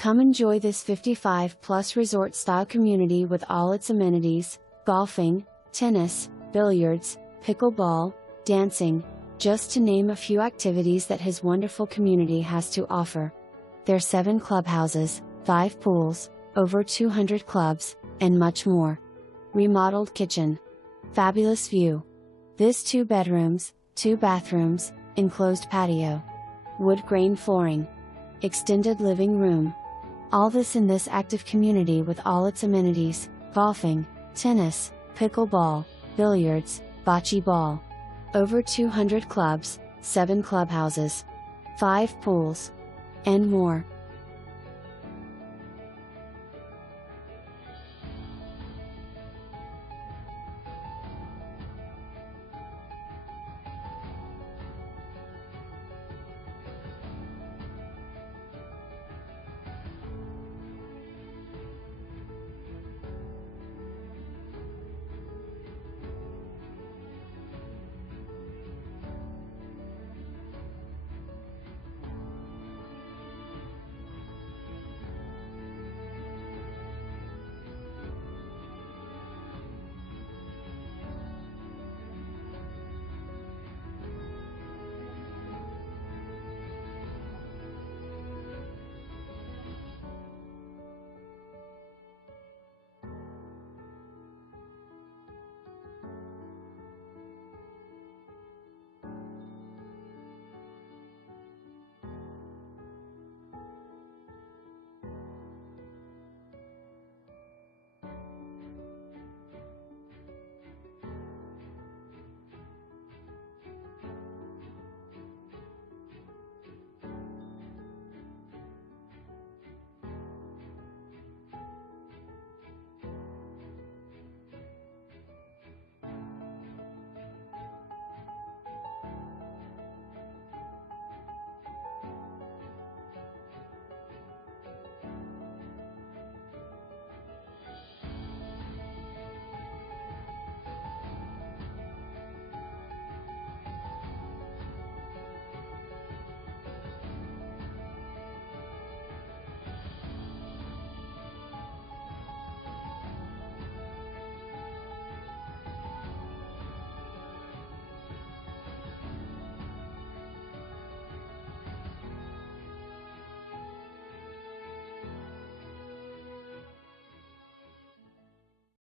Come enjoy this 55-plus resort-style community with all its amenities: golfing, tennis, billiards, pickleball, dancing, just to name a few activities that his wonderful community has to offer. There's 7 clubhouses, 5 pools, over 200 clubs, and much more. Remodeled kitchen. Fabulous view. This 2 bedrooms, 2 bathrooms, enclosed patio. Wood grain flooring. Extended living room. All this in this active community with all its amenities: golfing, tennis, pickleball, billiards, bocce ball. Over 200 clubs, 7 clubhouses, 5 pools, and more.